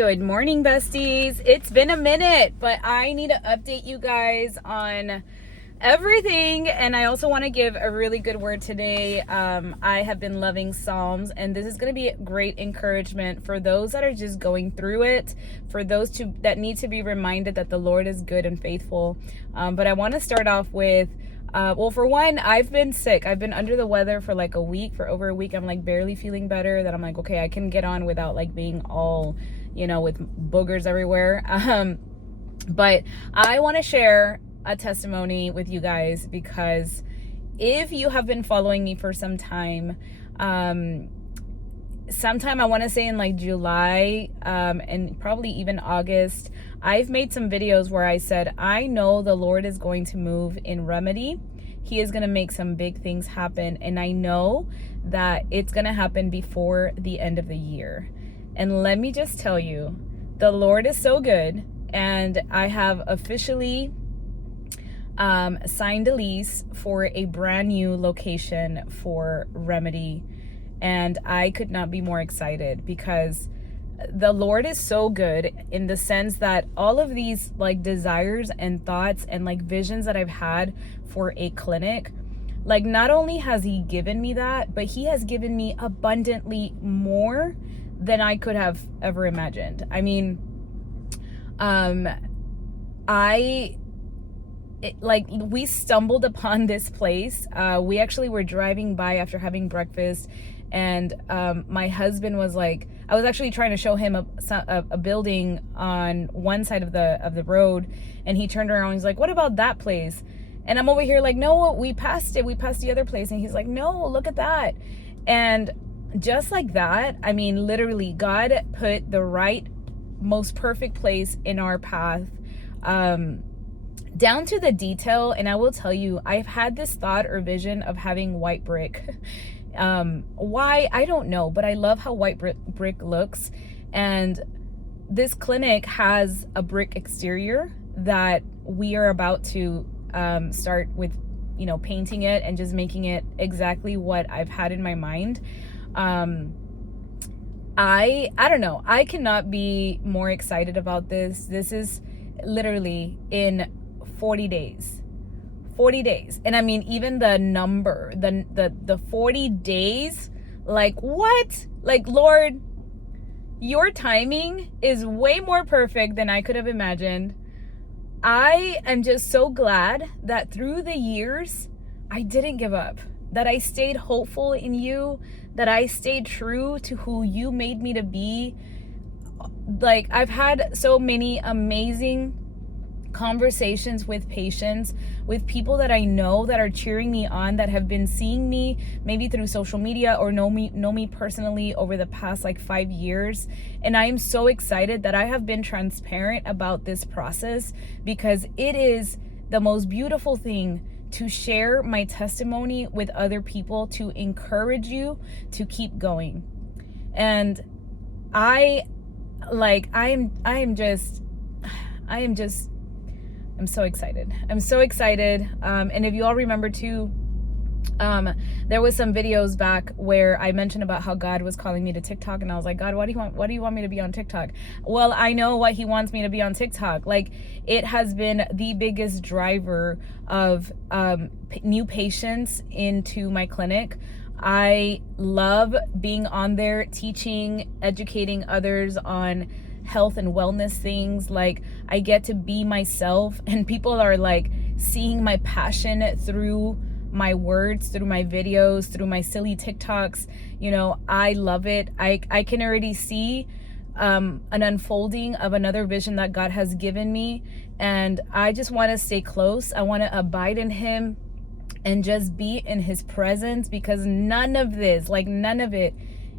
Good morning, besties. It's been a minute, but I need to update you guys on everything. And I also want to give a really good word today. I have been loving Psalms, and this is going to be great encouragement for those that are just going through it, for those that need to be reminded that the Lord is good and faithful. But I want to start off with well, for one, I've been sick. I've been under the weather for like for over a week. I'm like barely feeling better, that I'm like, okay, I can get on without like being all, with boogers everywhere. But I want to share a testimony with you guys, because if you have been following me for some time, sometime I want to say in like July, and probably even August, I've made some videos where I said, I know the Lord is going to move in Remedy. He is going to make some big things happen. And I know that it's going to happen before the end of the year. And let me just tell you, the Lord is so good. And I have officially signed a lease for a brand new location for Remedy. And I could not be more excited, because the Lord is so good in the sense that all of these like desires and thoughts and like visions that I've had for a clinic, like not only has He given me that, but He has given me abundantly more than I could have ever imagined. I mean, we stumbled upon this place. We actually were driving by after having breakfast, and my husband was like, I was actually trying to show him a building on one side of the road, and he turned around and he's like, what about that place? And I'm over here like, no, we passed the other place. And he's like, no, look at that. And just like that, I mean, literally God put the right, most perfect place in our path, down to the detail. And I will tell you, I've had this thought or vision of having white brick. Why? I don't know, but I love how white brick looks. And this clinic has a brick exterior that we are about to start with, painting it and just making it exactly what I've had in my mind. I don't know. I cannot be more excited about this. This is literally in 40 days. 40 days. And I mean, even the number, the 40 days, like what? Like, Lord, your timing is way more perfect than I could have imagined. I am just so glad that through the years, I didn't give up, that I stayed hopeful in you, that I stayed true to who you made me to be. Like, I've had so many amazing conversations with patients, with people that I know that are cheering me on, that have been seeing me maybe through social media or know me personally over the past like 5 years. And I am so excited that I have been transparent about this process, because it is the most beautiful thing to share my testimony with other people, to encourage you to keep going. And I'm so excited. I'm so excited. And if you all remember too, there was some videos back where I mentioned about how God was calling me to TikTok, and I was like, God, what do you want me to be on TikTok? Well, I know what He wants me to be on TikTok. Like, it has been the biggest driver of new patients into my clinic. I love being on there, teaching, educating others on health and wellness things. Like, I get to be myself, and people are like seeing my passion through my words, through my videos, through my silly TikToks. I love it. I can already see an unfolding of another vision that God has given me, and I just want to stay close. I want to abide in Him and just be in His presence, because none of it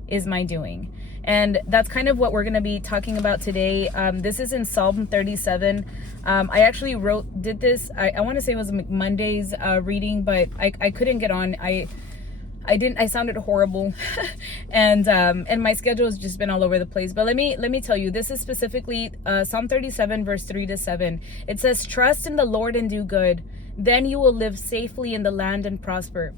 is my doing. And that's kind of what we're going to be talking about today. This is in Psalm 37. I actually did this, I want to say it was Monday's reading, but I couldn't get on. I sounded horrible. and my schedule has just been all over the place. But let me tell you, this is specifically Psalm 37, verse 3-7. It says, trust in the Lord and do good. Then you will live safely in the land and prosper.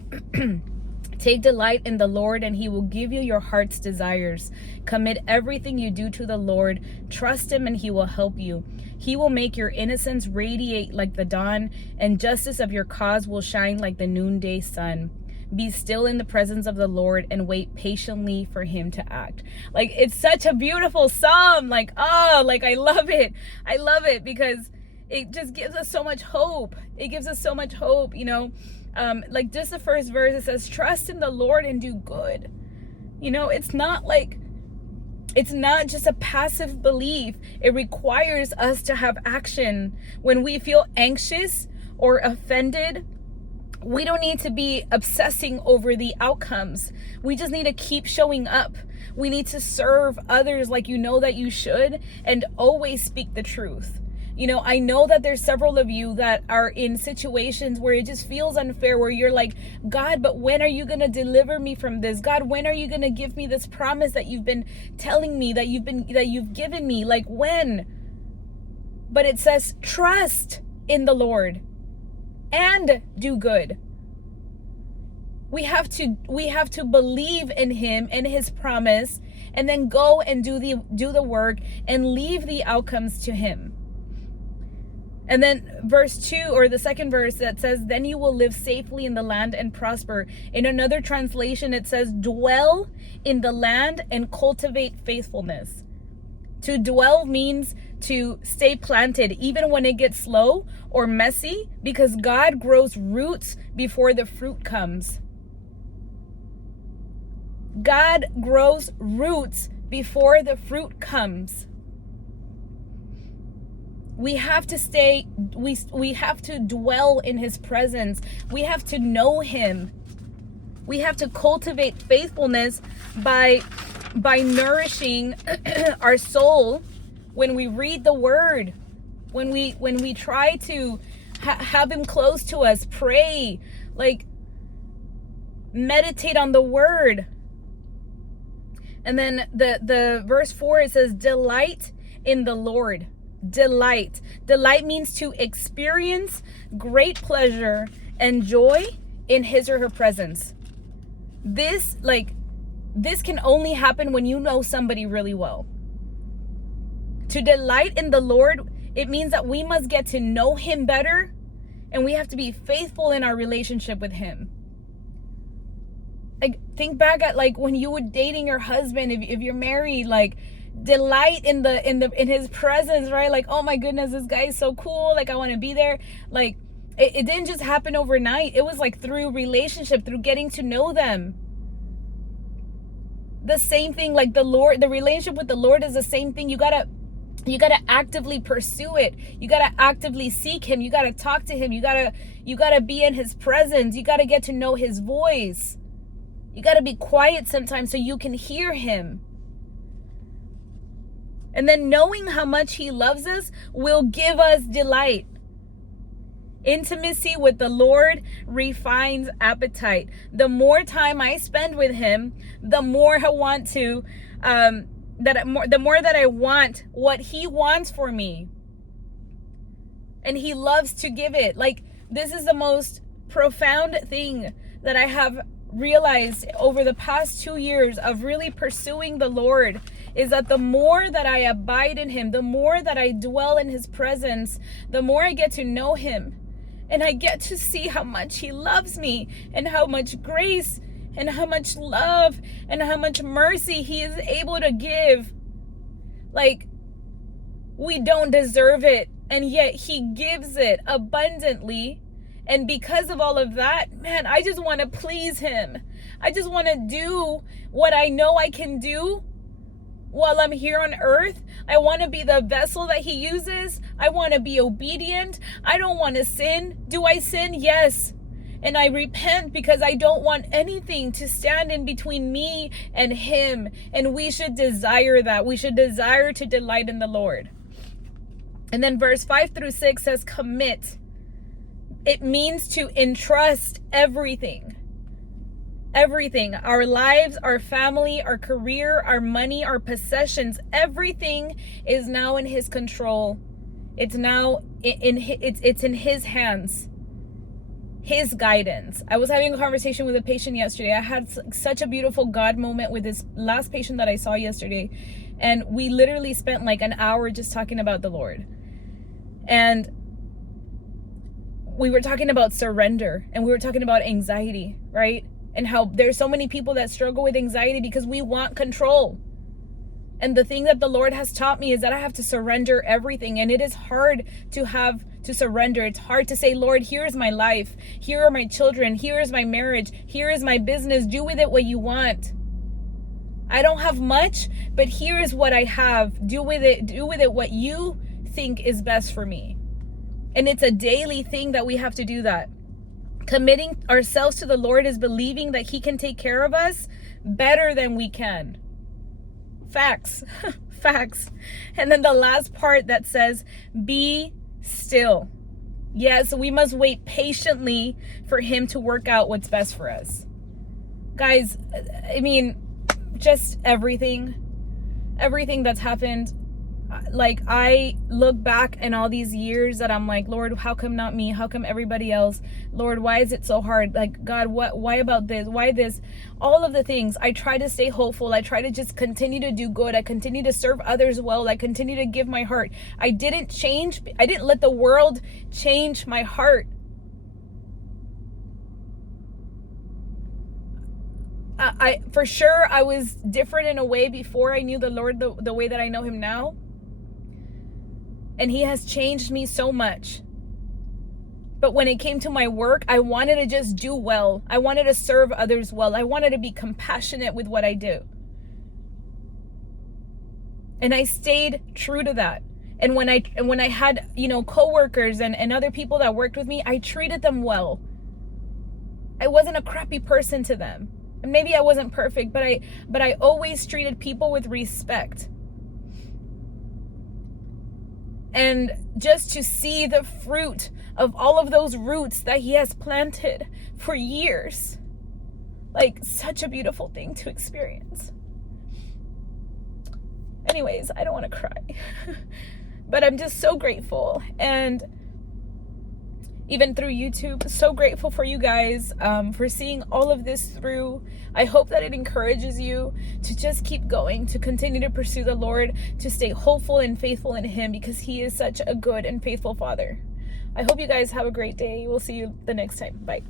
Take delight in the Lord, and he will give you your heart's desires. Commit everything you do to the Lord. Trust him, and he will help you. He will make your innocence radiate like the dawn, and justice of your cause will shine like the noonday sun. Be still in the presence of the Lord and wait patiently for him to act. Like, it's such a beautiful psalm. Like, oh, like, I love it. I love it because it just gives us so much hope. It gives us so much hope, you know. Like, just the first verse, it says, trust in the Lord and do good. You know, it's not just a passive belief. It requires us to have action. When we feel anxious or offended, we don't need to be obsessing over the outcomes. We just need to keep showing up. We need to serve others like you know that you should, and always speak the truth. You know, I know that there's several of you that are in situations where it just feels unfair, where you're like, God, but when are you going to deliver me from this? God, when are you going to give me this promise that you've been telling me, that you've given me? Like, when? But it says, trust in the Lord and do good. We have to believe in him and his promise, and then go and do the work and leave the outcomes to him. And then verse 2, or the second verse, that says, then you will live safely in the land and prosper. In another translation, it says, dwell in the land and cultivate faithfulness. To dwell means to stay planted, even when it gets slow or messy, because God grows roots before the fruit comes. God grows roots before the fruit comes. We have to we have to dwell in his presence. We have to know him. We have to cultivate faithfulness by nourishing our soul when we read the word, when we try to have him close to us, pray, like, meditate on the word. And then the verse 4, it says, delight in the Lord. Delight means to experience great pleasure and joy in his or her presence. This can only happen when you know somebody really well. To delight in the Lord, it means that we must get to know him better, and we have to be faithful in our relationship with him. Like, think back at, like, when you were dating your husband, if you're married, like, delight in his presence, right? Like, oh my goodness, this guy is so cool, like, I want to be there. Like, it didn't just happen overnight. It was like through relationship, through getting to know them. The same thing, like, the relationship with the Lord is the same thing. You gotta actively pursue it. You gotta actively seek him. You gotta talk to him. You gotta be in his presence. You gotta get to know his voice. You gotta be quiet sometimes so you can hear him. And then knowing how much he loves us will give us delight. Intimacy with the Lord refines appetite. The more time I spend with him, the more I want to, the more that I want what he wants for me. And he loves to give it. Like, this is the most profound thing that I have realized over the past 2 years of really pursuing the Lord, is that the more that I abide in him, the more that I dwell in his presence, the more I get to know him. And I get to see how much he loves me, and how much grace and how much love and how much mercy he is able to give. Like, we don't deserve it, and yet he gives it abundantly. And because of all of that, man, I just want to please him. I just want to do what I know I can do while I'm here on earth. I want to be the vessel that he uses. I want to be obedient. I don't want to sin. Do I sin? Yes. And I repent because I don't want anything to stand in between me and him. And we should desire that. We should desire to delight in the Lord. And then verse 5-6 says, commit. It means to entrust everything. Everything. Our lives, our family, our career, our money, our possessions, everything is now in his control. It's now it's in his hands. His guidance. I was having a conversation with a patient yesterday. I had such a beautiful God moment with this last patient that I saw yesterday. And we literally spent like an hour just talking about the Lord. And we were talking about surrender, and we were talking about anxiety, right? And how there's so many people that struggle with anxiety because we want control. And the thing that the Lord has taught me is that I have to surrender everything. And it is hard to surrender. It's hard to say, Lord, here's my life. Here are my children. Here is my marriage. Here is my business. Do with it what you want. I don't have much, but here is what I have. Do with it what you think is best for me. And it's a daily thing that we have to do that. Committing ourselves to the Lord is believing that He can take care of us better than we can. Facts. Facts. And then the last part that says, be still. Yes, we must wait patiently for Him to work out what's best for us. Guys, I mean, just everything that's happened. Like, I look back in all these years that I'm like, Lord, how come not me? How come everybody else? Lord, why is it so hard? Like, God, why about this? Why this? All of the things. I try to stay hopeful. I try to just continue to do good. I continue to serve others well. I continue to give my heart. I didn't change. I didn't let the world change my heart. I for sure, I was different in a way before I knew the Lord the way that I know Him now. And He has changed me so much. But when it came to my work, I wanted to just do well. I wanted to serve others well. I wanted to be compassionate with what I do. And I stayed true to that. And when I had, coworkers and other people that worked with me, I treated them well. I wasn't a crappy person to them. And maybe I wasn't perfect, but I always treated people with respect. And just to see the fruit of all of those roots that He has planted for years, like, such a beautiful thing to experience. Anyways, I don't want to cry, but I'm just so grateful. And even through YouTube, so grateful for you guys, for seeing all of this through. I hope that it encourages you to just keep going, to continue to pursue the Lord, to stay hopeful and faithful in Him, because He is such a good and faithful Father. I hope you guys have a great day. We'll see you the next time. Bye.